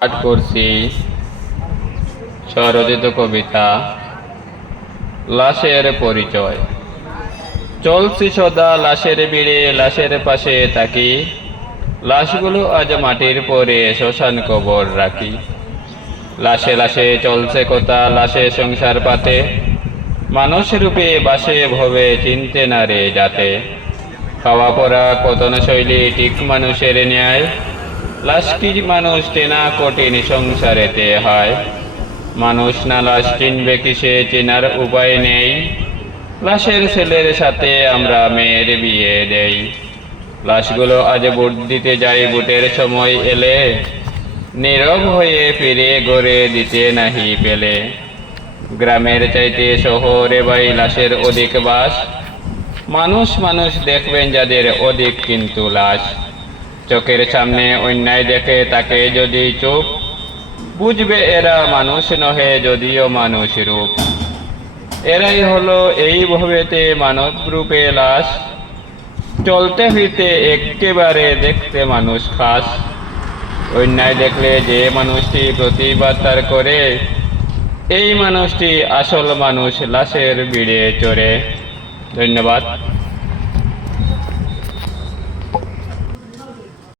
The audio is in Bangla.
পাঠ করছি স্বরচিত কবিতা লাশের পরিচয়। চলছি সদা লাশের ভিড়ে, লাশের পাশে থাকি, লাশগুলো আজ মাটির পরে শ্মশান কবর রাখি। লাশে লাশে চলছে কথা, লাশে সংসার পাতে, মানুষ রূপে বাসে ভবে চিনতে না রে যাতে। খাওয়া পড়া কতন শৈলী ঠিক মানুষের ন্যায়, লাশ কি মানুষ চেনা কঠিন সংসারেতে হয়। মানুষ না লাশ চিনবে কিসে, চেনার উপায় নেই, লাশের ছেলের সাথে আমরা মেয়ের বিয়ে দেই। লাশগুলো আজ ভোট দিতে যাই, ভোটের সময় এলে নীরব হয়ে ফিরে গড়ে দিতে নাহি পেলে। গ্রামের চাইতে শহরে ভাই লাশের অধিক বাস, মানুষ মানুষ দেখবেন যাদের অধিক কিন্তু লাশ। চোখের সামনে অন্যায় দেখে তাকে যদি চুপ, বুঝবে এরা মানুষ নহে যদিও মানুষ রূপ। এরাই হলো এই ভবেতে মানব রূপে লাশ, চলতে ফিরতে একেবারে দেখতে মানুষ খাস। অন্যায় দেখলে যে মানুষটি প্রতিবাদ তার করে, এই মানুষটি আসল মানুষ লাশের ভিড়ে চড়ে। ধন্যবাদ।